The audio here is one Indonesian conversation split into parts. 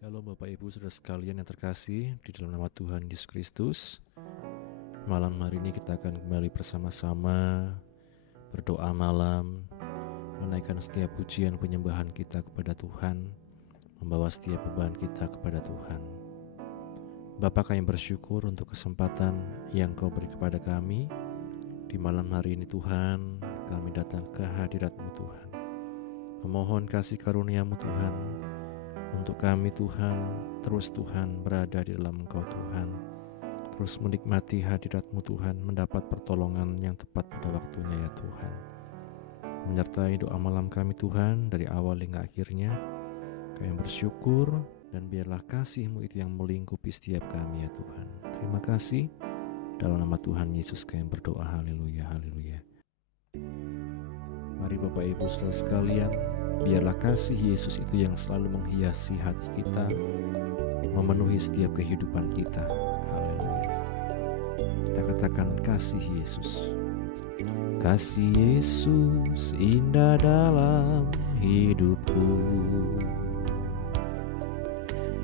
Shalom Bapak Ibu Saudara sekalian yang terkasih di dalam nama Tuhan Yesus Kristus. Malam hari ini kita akan kembali bersama-sama berdoa malam, menaikkan setiap pujian penyembahan kita kepada Tuhan, membawa setiap beban kita kepada Tuhan. Bapa, kami bersyukur untuk kesempatan yang Kau beri kepada kami. Di malam hari ini Tuhan, kami datang ke hadirat-Mu Tuhan, memohon kasih karunia-Mu Tuhan, untuk kami Tuhan, terus Tuhan berada di dalam Engkau Tuhan, terus menikmati hadirat-Mu Tuhan, mendapat pertolongan yang tepat pada waktunya ya Tuhan. Menyertai doa malam kami Tuhan, dari awal hingga akhirnya, kami bersyukur dan biarlah kasih-Mu itu yang melingkupi setiap kami ya Tuhan. Terima kasih, dalam nama Tuhan Yesus kami berdoa, haleluya, haleluya. Mari Bapak Ibu Saudara sekalian, biarlah kasih Yesus itu yang selalu menghiasi hati kita, memenuhi setiap kehidupan kita. Haleluya. Kita katakan kasih Yesus. Kasih Yesus indah dalam hidupku,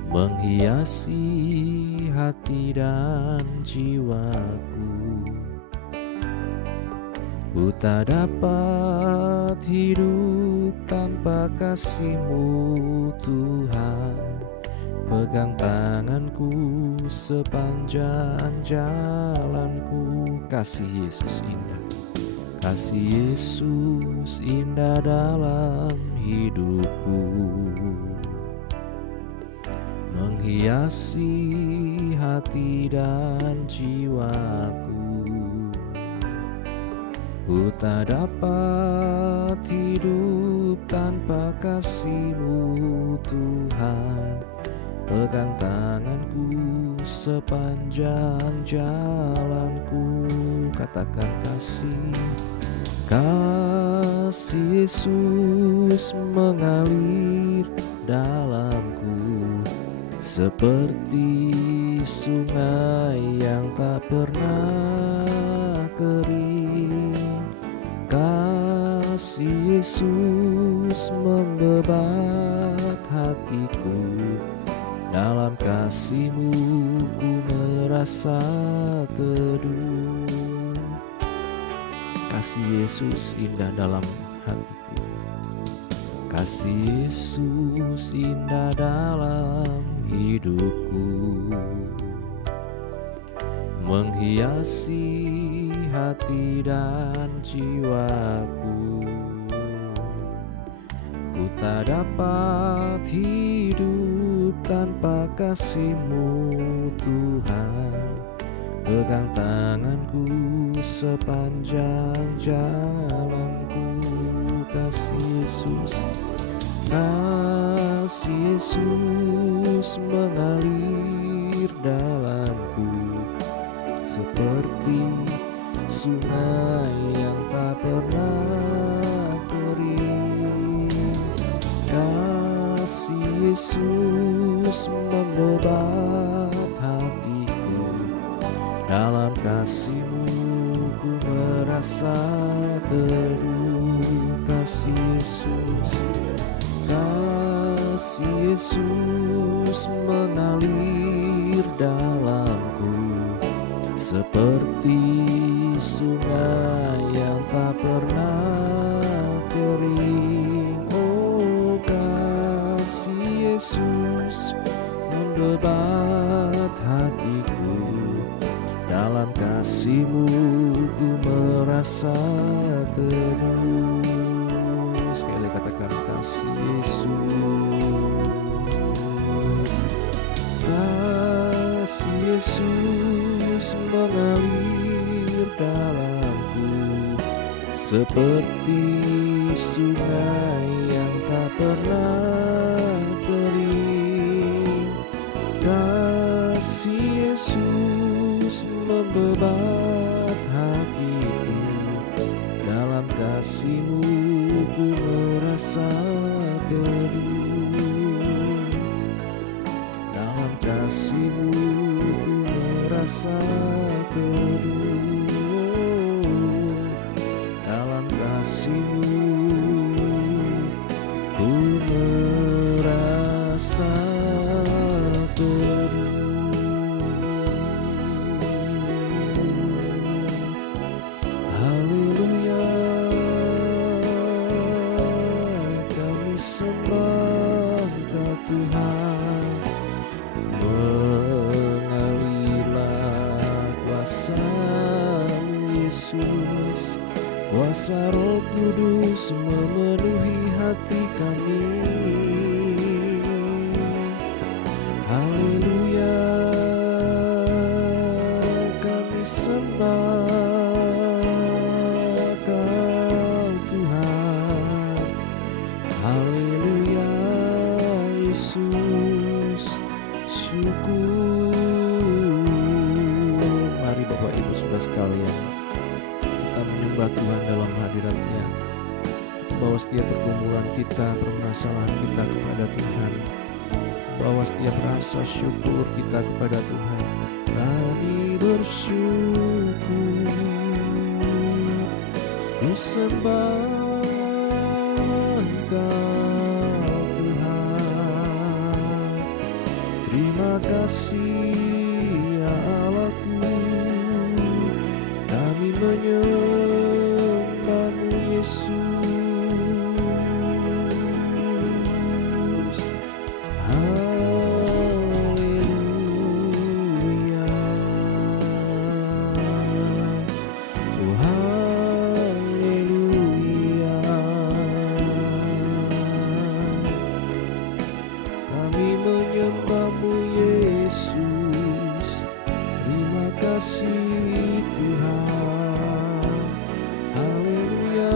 menghiasi hati dan jiwaku. Ku tak dapat hidup tanpa kasih-Mu Tuhan. Pegang tanganku sepanjang jalanku. Kasih Yesus indah. Kasih Yesus indah dalam hidupku, menghiasi hati dan jiwaku. Ku tak dapat hidup tanpa kasih-Mu Tuhan. Pegang tanganku sepanjang jalanku. Katakan kasih. Kasih Yesus mengalir dalamku, seperti sungai yang tak pernah kering. Kasih Yesus membebat hatiku, dalam kasih-Mu ku merasa teduh. Kasih Yesus indah dalam hatiku, kasih Yesus indah dalam hidupku, menghiasi hati dan jiwaku. Ku tak dapat hidup tanpa kasih-Mu Tuhan. Pegang tanganku sepanjang jalanku. Kasih Yesus, kasih Yesus mengalir dalamku, seperti sungai yang tak pernah kering. Kasih Yesus membebat hatiku, dalam kasih-Mu ku merasa teduh. Kasih Yesus, kasih Yesus mengalir dalamku, seperti sungai yang tak pernah kering. Oh, kasih Yesus mendebat hatiku, dalam kasih-Mu ku merasa teduh. Sekali katakan kasih Yesus. Kasih Yesus mengalir dalamku, seperti sungai yang tak pernah kering. Kasih Yesus membebat hatiku, dalam kasih-Mu ku merasa teduh. Dalam kasih-Mu ku merasa teduh. Dalam kasih-Mu ku merasa Kuasa Roh Kudus memenuhi hati kami. Haleluya, kami sembah Kau Tuhan. Haleluya, Yesus, syukur. Mari Bapak Ibu Saudara sekalian, kita menyembah Tuhan dalam hadirat-Nya. Bawa setiap pergumulan kita, permasalahan kita kepada Tuhan. Bawa setiap rasa syukur kita kepada Tuhan. Kami bersyukur, ku sembah Engkau Tuhan. Terima kasih ya Allahku, kami menyembah-Mu Yesus. Haleluya, oh haleluya, kami menyembah-Mu Yesus. Terima kasih Tuhan. Haleluya.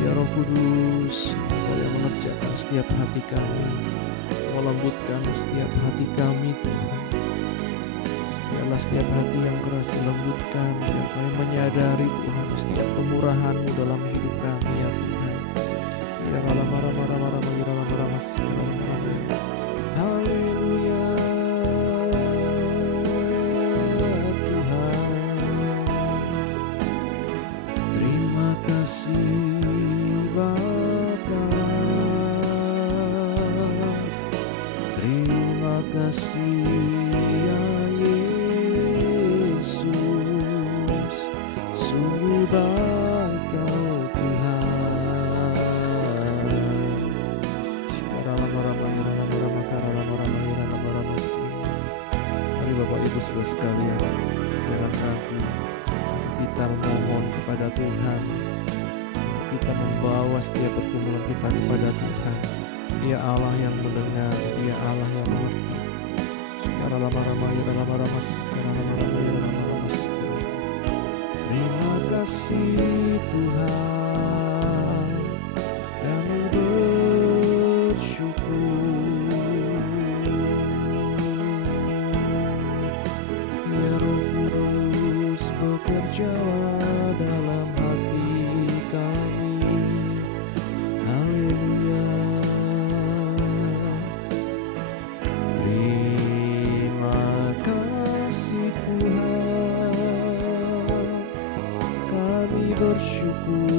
Ya Roh Kudus, Kau yang mengerjakan setiap hati kami, melembutkan setiap hati kami Tuhan. Biarlah setiap hati yang keras dilembutkan, biar kami menyadari Tuhan setiap kemurahan-Mu dalam hidup kami ya Tuhan. Ya haleluya Tuhan. Terima kasih Bapa, terima kasih ya Yesus, sungguh baik Kau Tuhan. Mari Bapak Ibu Saudara sekalian, jangan ragu untuk kita memohon kepada Tuhan, untuk kita membawa setiap pergumulan kita kepada Tuhan. Dia Allah yang mendengar, Dia Allah yang mengerti. Terima kasih Tuhan, kami bersyukur. Ya Roh Kudus, bekerjalah dalam hati kami. Haleluya. Terima kasih Tuhan, kami bersyukur.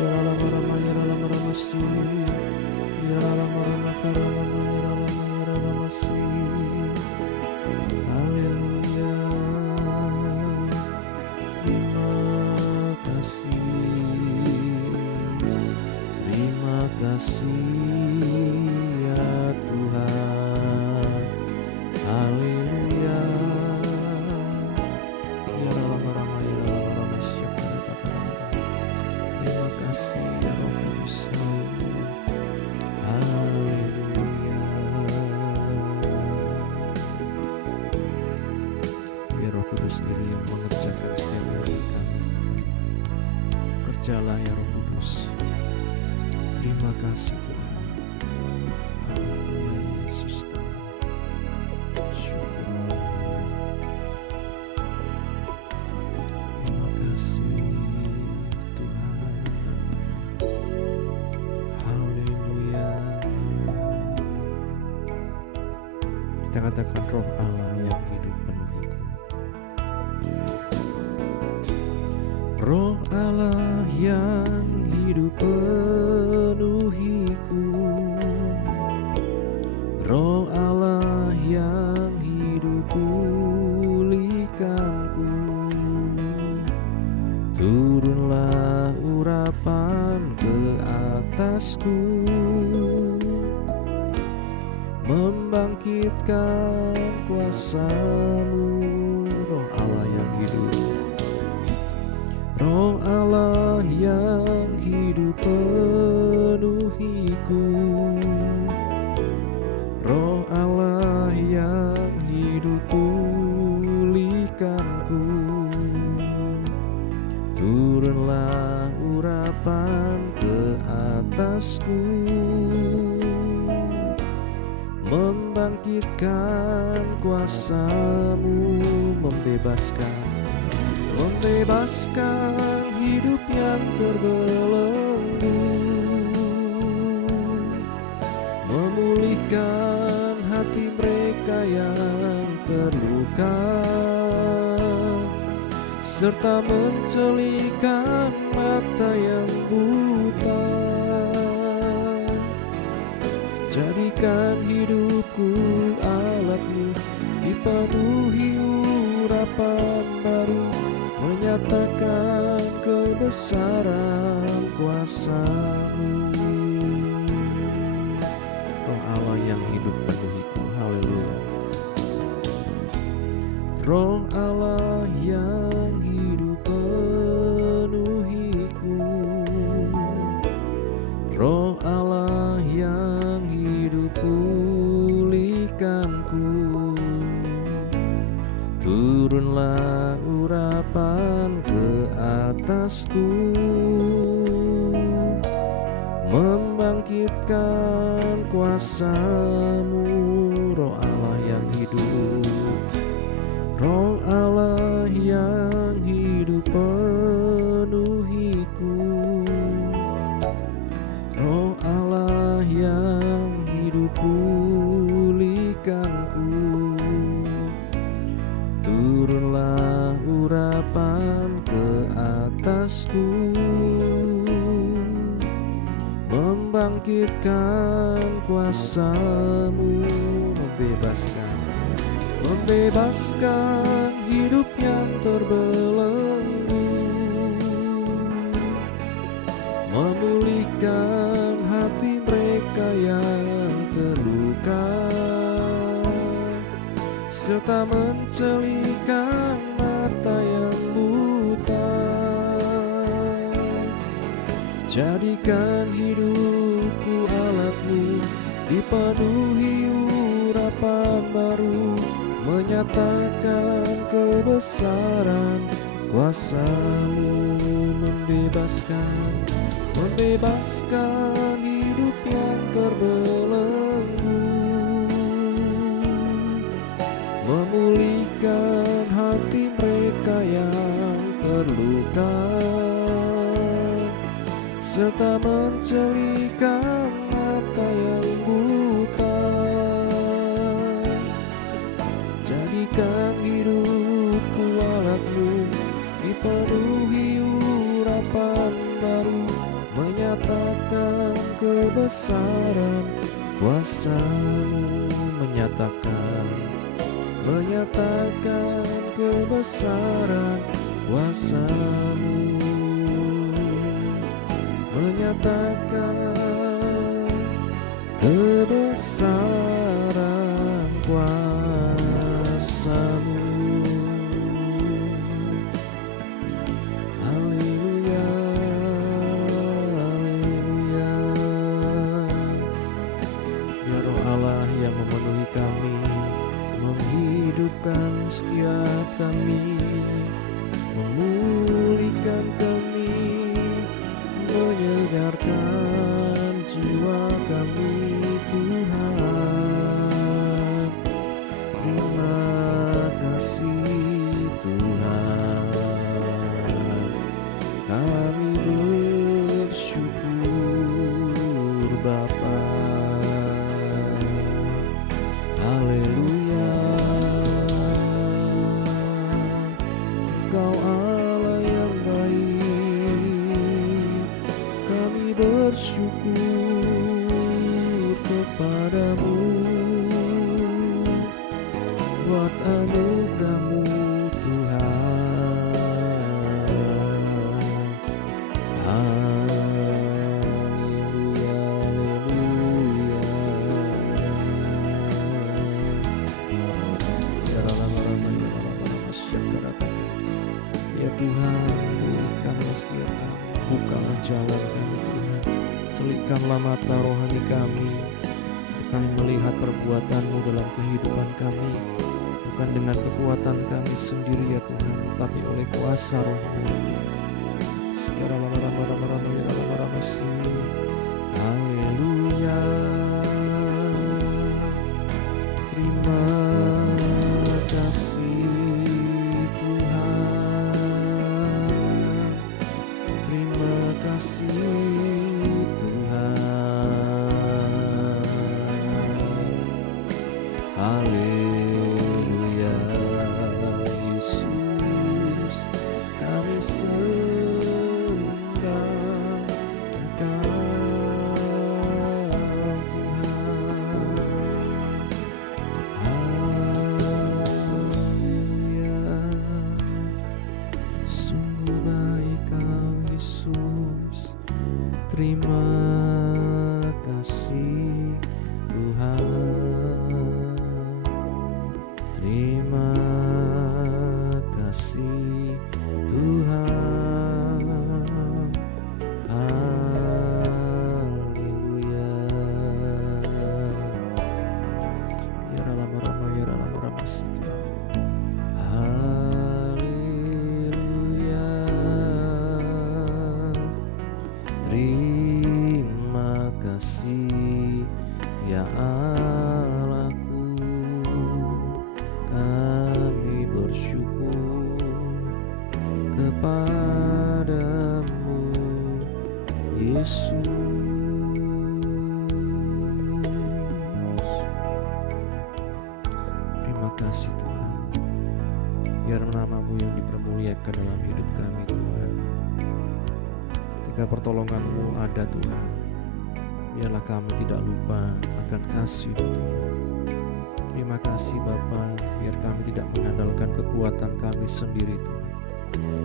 Ya lama-lama, ya lama-lama sih, ya lama-lama karama, ya lama-lama sih. Haleluya. Terima kasih ya Tuhan. Haleluya. Ya lama-lama, ya lama-lama syukur. Terima kasih ya Roh Kudus. Haleluya. Biar Roh Kudus sendiri yang mengerjakan setiap hari kami. Kerjalah ya Roh Kudus. Terima kasih Tuhan. Haleluya Yesus Tuhan. Syukur haleluya. Terima kasih Tuhan. Haleluya. Kita katakan Roh Allah yang hidup penuhiku. Roh Allah yang hidup penuhiku. Roh Allah yang hidup pulihkanku. Turunlah urapan ke atasku. membangkitkan kuasa-Mu, Roh Allah yang hidup. Roh Allah yang hidup penuhiku, Roh Allah yang hidup pulihkanku. Turunlah urapan ke atasku, membangkitkan kuasa-Mu, membebaskan hidup yang terbelenggu, memulihkan hati mereka yang terluka, serta mencelikan mata yang buta. Jadikan hidupku alat-Mu, dipenuhi urapan baru, menyatakan kebesaran kuasa-Mu. Roh Allah yang hidup penuhiku, haleluya. Roh Allah yang hidup penuhiku, Roh Allah yang hidup pulihkanku. Turunlah urapan ke atasku, membangkitkan kuasa-Mu, Roh Allah yang hidup. Roh Allah yang hidup penuhiku, Roh Allah yang hidup pulihkanku. Turunlah urapan ke atasku, membangkitkan kuasa-Mu, membebaskan hidup yang terbelenggu, memulihkan hati mereka yang terluka, serta mencelikan mata yang buta. Jadikan hidupku alat-Mu, dipenuhi urapan baru, menyatakan kebesaran kuasa-Mu, membebaskan hidup yang terbelenggu, memulihkan hati mereka yang terluka, serta mencelikan mata yang buta. Jadikan hidupku alat-Mu, dipenuhi urapan baru, menyatakan kebesaran kuasa-Mu, menyatakan kebesaran kuasa-Mu, menyatakan kebesaran kuasa-Mu. Haleluya, haleluya. Biar Roh Allah yang memenuhi kami, menghidupkan setiap kami, memulihkan kami, menyegarkan jiwa kami, Tuhan. Terima kasih Tuhan, kami bersyukur Bapa. Haleluya, Engkau Allah yang baik, kami bersyukur kepadamu buat anugerah-Mu Tuhan. Haleluya, haleluya. Ya Tuhan, pulihkanlah setiap kami, bukalah jalan kami Tuhan, celikkanlah mata rohani kami, kami melihat perbuatan-Mu dalam kehidupan kami, bukan dengan kekuatan kami sendiri ya Tuhan, tetapi oleh kuasa Roh-Mu. Haleluya. Terima kasih Tuhan, terima kasih Tuhan. Haleluya Yesus, kami sembah Engkau terima kasih Tuhan, terima kasih Tuhan. Haleluya. Ya dalam rama ya dalam rama sikap. Terima kasih ya Allahku, kami bersyukur kepadamu Yesus. Terima kasih Tuhan, biar nama-Mu yang dipermuliakan dalam hidup kami Tuhan. Ketika pertolongan-Mu ada Tuhan, biarlah kami tidak lupa akan kasih Tuhan. Terima kasih Bapa, biar kami tidak mengandalkan kekuatan kami sendiri Tuhan,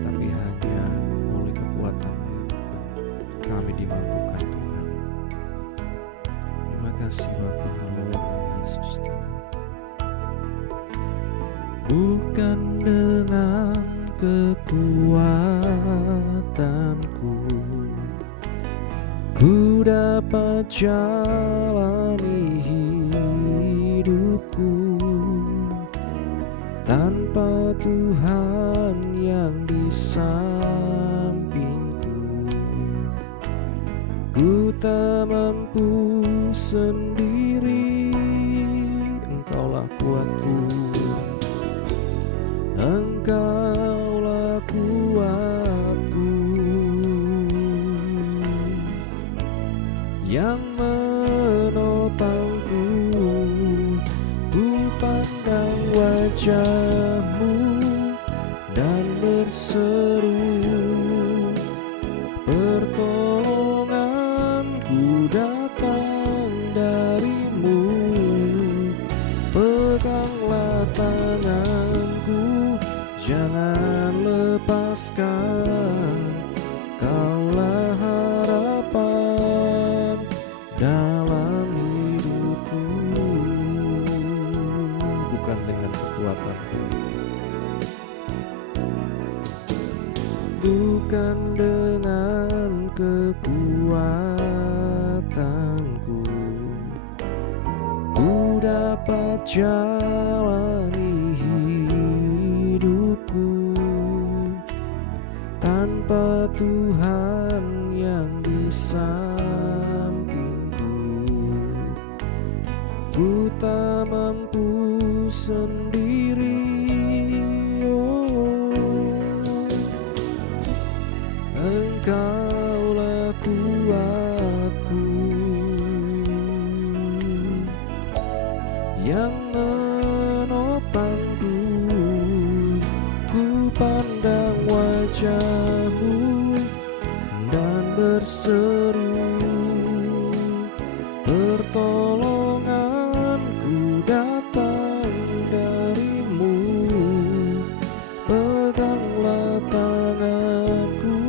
tapi hanya oleh kekuatan-Mu ya Tuhan, kami dimampukan Tuhan. Terima kasih Bapa, haleluya Yesus Tuhan. Bukan dengan kekuatanku ku dapat jalani hidupku, tanpa Tuhan yang di sampingku, ku tak mampu sendiri. Engkaulah kuatku, Engkaulah kuatku, yang menopangku. Ku pandang wajah-Mu dan berseru, pertolonganku datang dari-Mu. Peganglah tanganku, jangan lepaskan, Kaulah harapan dalam hidupku. Bukan dengan kekuatanku, bukan dengan kekuatanku, ku dapat jalani hidupku, tanpa Tuhan yang di sampingku, ku tak mampu sendiri. Engkaulah kuatku, yang menopangku. Ku pandang wajah-Mu dan berseru, pertolonganku datang dari-Mu. Peganglah tanganku,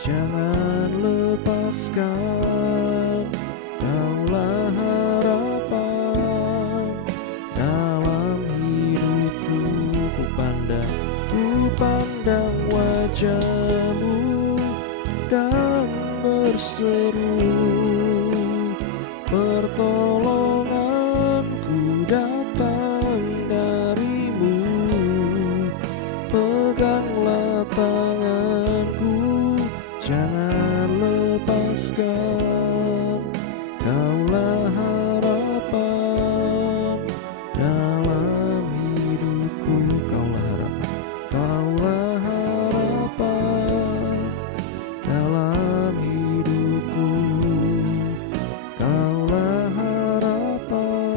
jangan lepaskan, Kaulah harapan dalam hidupku. Ku pandang wajah memujamu dan berseru, pertolonganku datang darimu, peganglah tanganku, jangan lepaskan, kaulah harapan dalam hidupku, kaulah harapan dalam hidupku, kaulah harapan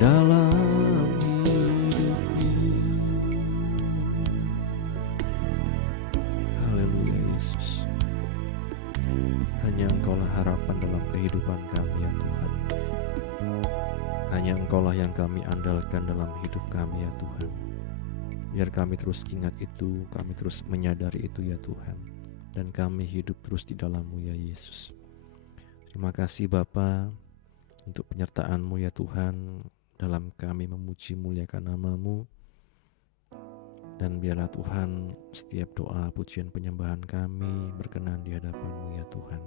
dalam hidupku. Haleluya Yesus. Hanya Engkaulah harapan dalam kehidupan kami ya Tuhan. Hanya Engkaulah yang kami andalkan dalam hidup kami ya Tuhan. Biar kami terus ingat itu, kami terus menyadari itu ya Tuhan. Dan kami hidup terus di dalam-Mu ya Yesus. Terima kasih Bapa untuk penyertaan-Mu ya Tuhan dalam kami memuji muliakan nama-Mu. Dan biarlah Tuhan setiap doa, pujian, penyembahan kami berkenan di hadapan-Mu ya Tuhan.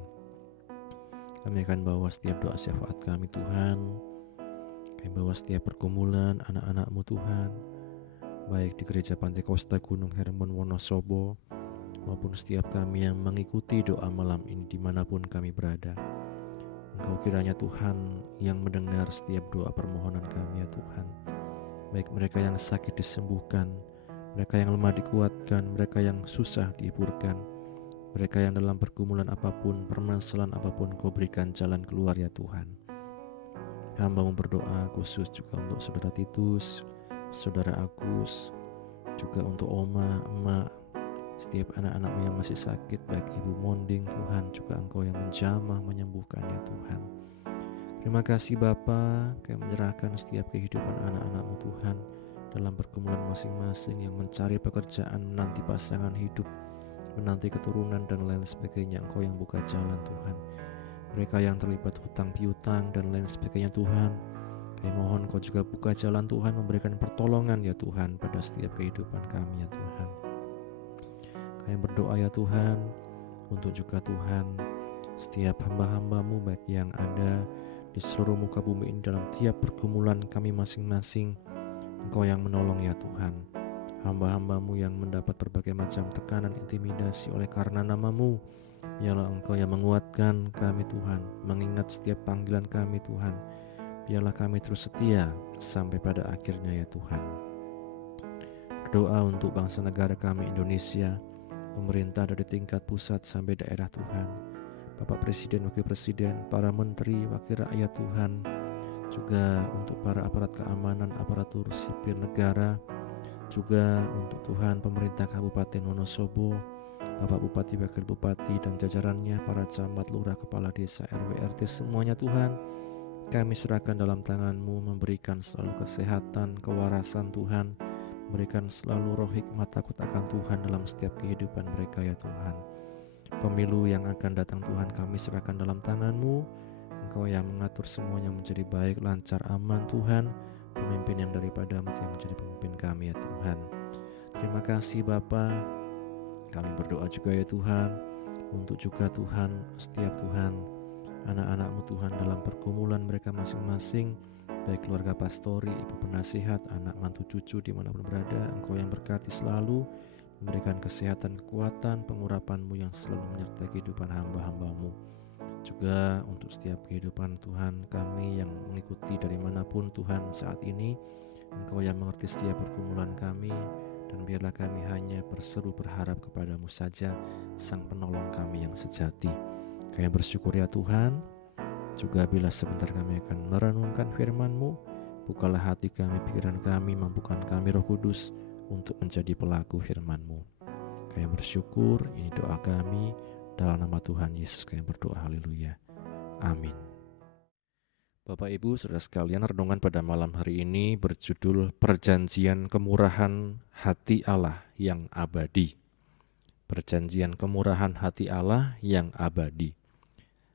Kami akan bawa setiap doa syafaat kami Tuhan. Kami bawa setiap pergumulan anak-anak-Mu Tuhan, baik di Gereja Pantai Kosta Gunung Hermon Wonosobo, maupun setiap kami yang mengikuti doa malam ini dimanapun kami berada. Engkau kiranya Tuhan yang mendengar setiap doa permohonan kami ya Tuhan. Baik mereka yang sakit disembuhkan, mereka yang lemah dikuatkan, mereka yang susah dihiburkan, mereka yang dalam pergumulan apapun, permasalahan apapun, Kau berikan jalan keluar ya Tuhan. Hamba-Mu berdoa khusus juga untuk Saudara Titus, Saudara Agus, juga untuk Oma, Emak, setiap anak-anak-Mu yang masih sakit, baik Ibu Monding Tuhan, juga Engkau yang menjamah menyembuhkan ya Tuhan. Terima kasih Bapa, Kami menyerahkan setiap kehidupan anak-anak-Mu Tuhan dalam pergumulan masing-masing yang mencari pekerjaan, menanti pasangan hidup, menanti keturunan dan lain sebagainya. Engkau yang buka jalan Tuhan. Mereka yang terlibat hutang piutang dan lain sebagainya Tuhan, kami mohon Kau juga buka jalan Tuhan, memberikan pertolongan ya Tuhan pada setiap kehidupan kami ya Tuhan. Kami berdoa ya Tuhan untuk juga Tuhan setiap hamba-hamba-Mu baik yang ada di seluruh muka bumi ini dalam tiap pergumulan kami masing-masing. Engkau yang menolong ya Tuhan. Hamba-hamba-Mu yang mendapat berbagai macam tekanan, intimidasi oleh karena nama-Mu, biarlah Engkau yang menguatkan kami Tuhan, mengingat setiap panggilan kami Tuhan. Biarlah kami terus setia sampai pada akhirnya ya Tuhan. Berdoa untuk bangsa negara kami Indonesia, pemerintah dari tingkat pusat sampai daerah Tuhan, Bapak Presiden, Wakil Presiden, para Menteri, Wakil Rakyat Tuhan, juga untuk para aparat keamanan, aparatur sipil negara, juga untuk Tuhan pemerintah Kabupaten Wonosobo, Bapak Bupati, Wakil Bupati dan jajarannya, para camat, lurah, kepala desa, RW, RT, semuanya Tuhan, kami serahkan dalam tangan-Mu, memberikan selalu kesehatan, kewarasan Tuhan, memberikan selalu roh hikmat takut akan Tuhan dalam setiap kehidupan mereka ya Tuhan. Pemilu yang akan datang Tuhan kami serahkan dalam tangan-Mu. Engkau yang mengatur semuanya menjadi baik, lancar, aman Tuhan. Pemimpin yang daripada-Mu yang menjadi pemimpin kami ya Tuhan. Terima kasih Bapa. Kami berdoa juga ya Tuhan, untuk juga Tuhan setiap Tuhan anak-anak-Mu Tuhan dalam pergumulan mereka masing-masing, baik keluarga pastori, ibu penasihat, anak mantu cucu dimanapun berada. Engkau yang berkati selalu, memberikan kesehatan, kekuatan, pengurapan-Mu yang selalu menyertai kehidupan hamba-hamba-Mu. Juga untuk setiap kehidupan Tuhan kami yang mengikuti dari manapun Tuhan saat ini, Engkau yang mengerti setiap pergumulan kami, dan biarlah kami hanya berseru berharap kepada-Mu saja, Sang Penolong kami yang sejati. Kami bersyukur ya Tuhan. Juga bila sebentar kami akan merenungkan firman-Mu, bukalah hati kami, pikiran kami, mampukan kami Roh Kudus untuk menjadi pelaku firman-Mu. Kami bersyukur, ini doa kami, dalam nama Tuhan Yesus kami berdoa, haleluya, amin. Bapak Ibu saudara sekalian, renungan pada malam hari ini berjudul Perjanjian Kemurahan Hati Allah yang Abadi. Perjanjian kemurahan hati Allah yang abadi.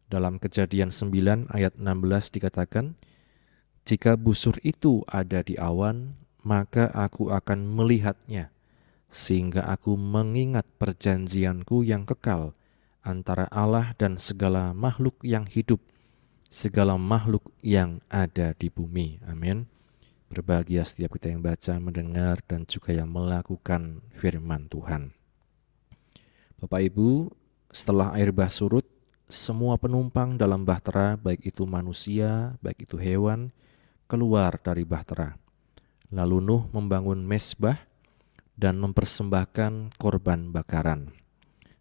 Dalam Kejadian 9 ayat 16 dikatakan, jika busur itu ada di awan, maka aku akan melihatnya, sehingga aku mengingat perjanjianku yang kekal antara Allah dan segala makhluk yang hidup, segala makhluk yang ada di bumi. Amin. Berbahagia setiap kita yang baca, mendengar, dan juga yang melakukan firman Tuhan. Bapak Ibu, setelah air bah surut, semua penumpang dalam bahtera, baik itu manusia, baik itu hewan, keluar dari bahtera. Lalu Nuh membangun mezbah dan mempersembahkan korban bakaran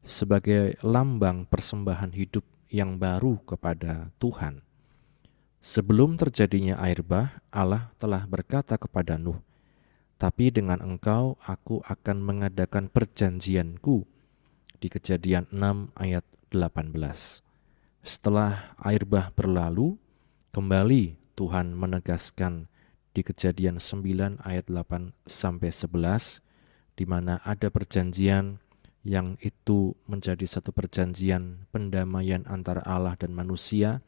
sebagai lambang persembahan hidup yang baru kepada Tuhan. Sebelum terjadinya air bah, Allah telah berkata kepada Nuh, "Tapi dengan engkau aku akan mengadakan perjanjianku," di Kejadian 6 ayat 18. Setelah air bah berlalu, kembali Tuhan menegaskan di Kejadian 9 ayat 8 sampai 11, di mana ada perjanjian yang itu menjadi satu perjanjian pendamaian antara Allah dan manusia,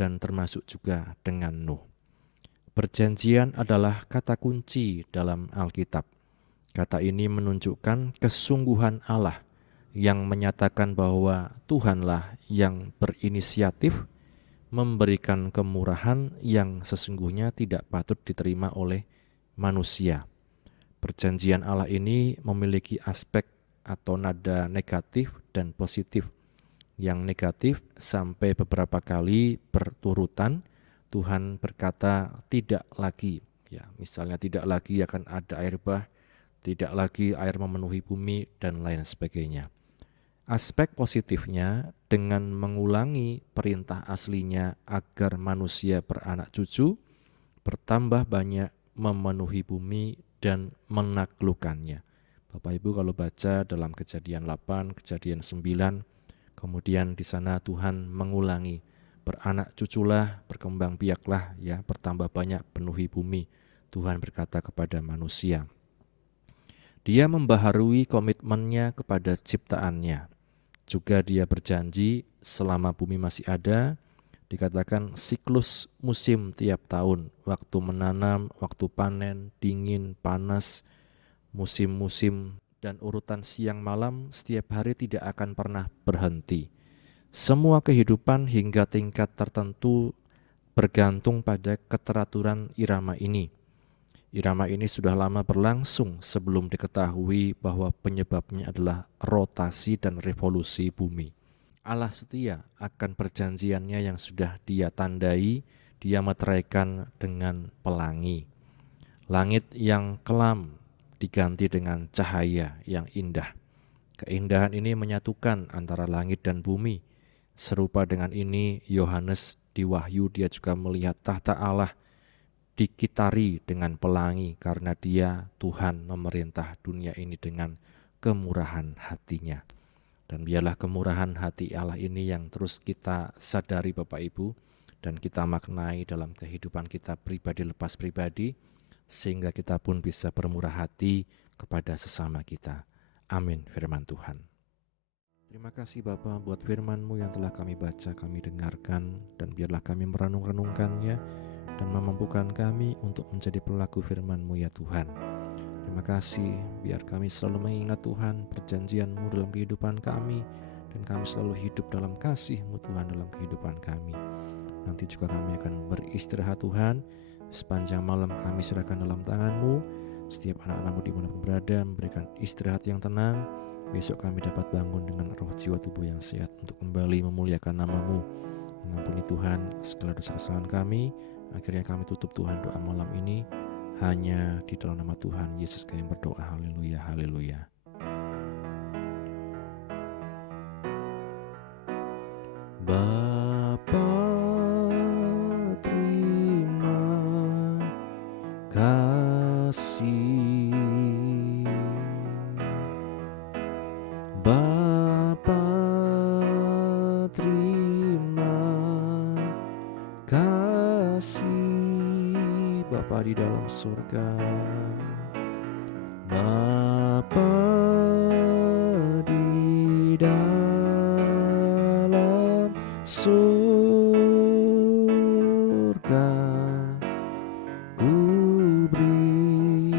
dan termasuk juga dengan Nuh. Perjanjian adalah kata kunci dalam Alkitab. Kata ini menunjukkan kesungguhan Allah yang menyatakan bahwa Tuhanlah yang berinisiatif memberikan kemurahan yang sesungguhnya tidak patut diterima oleh manusia. Perjanjian Allah ini memiliki aspek atau nada negatif dan positif. Yang negatif, sampai beberapa kali berturutan Tuhan berkata tidak lagi, ya, misalnya tidak lagi akan ada air bah, tidak lagi air memenuhi bumi, dan lain sebagainya. Aspek positifnya, dengan mengulangi perintah aslinya agar manusia beranak cucu, bertambah banyak, memenuhi bumi, dan menaklukkannya. Bapak Ibu kalau baca dalam Kejadian 8, Kejadian 9, kemudian di sana Tuhan mengulangi, beranak cuculah, berkembang biaklah, ya, bertambah banyak, penuhi bumi. Tuhan berkata kepada manusia. Dia membaharui komitmennya kepada ciptaannya. Juga dia berjanji selama bumi masih ada, dikatakan siklus musim tiap tahun, waktu menanam, waktu panen, dingin, panas, musim-musim, dan urutan siang malam setiap hari tidak akan pernah berhenti. Semua kehidupan hingga tingkat tertentu bergantung pada keteraturan irama ini. Irama ini sudah lama berlangsung sebelum diketahui bahwa penyebabnya adalah rotasi dan revolusi bumi. Allah setia akan perjanjiannya yang sudah dia tandai, dia meteraikan dengan pelangi. Langit yang kelam diganti dengan cahaya yang indah. Keindahan ini menyatukan antara langit dan bumi. Serupa dengan ini, Yohanes di Wahyu dia juga melihat tahta Allah dikitari dengan pelangi karena dia Tuhan memerintah dunia ini dengan kemurahan hatinya. Dan biarlah kemurahan hati Allah ini yang terus kita sadari Bapak Ibu, dan kita maknai dalam kehidupan kita pribadi lepas pribadi, sehingga kita pun bisa bermurah hati kepada sesama kita. Amin, firman Tuhan. Terima kasih Bapa buat firman-Mu yang telah kami baca, kami dengarkan, dan biarlah kami merenung-renungkannya dan memampukan kami untuk menjadi pelaku firman-Mu ya Tuhan. Terima kasih, biar kami selalu mengingat Tuhan perjanjian-Mu dalam kehidupan kami, dan kami selalu hidup dalam kasih-Mu Tuhan dalam kehidupan kami. Nanti juga kami akan beristirahat Tuhan, sepanjang malam kami serahkan dalam tangan-Mu. Setiap anak-anak-Mu dimanapun berada memberikan istirahat yang tenang. Besok kami dapat bangun dengan roh jiwa tubuh yang sehat untuk kembali memuliakan nama-Mu. Mengampuni Tuhan segala dosa kesalahan kami. Akhirnya kami tutup Tuhan doa malam ini hanya di dalam nama Tuhan Yesus kami berdoa. Haleluya, haleluya. Bapa, terima kasih. Bapa, terima kasih. Bapa di dalam surga, Bapa di dalam surga, ku beri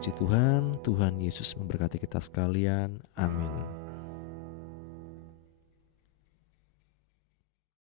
Puji Tuhan, Tuhan Yesus memberkati kita sekalian. Amin.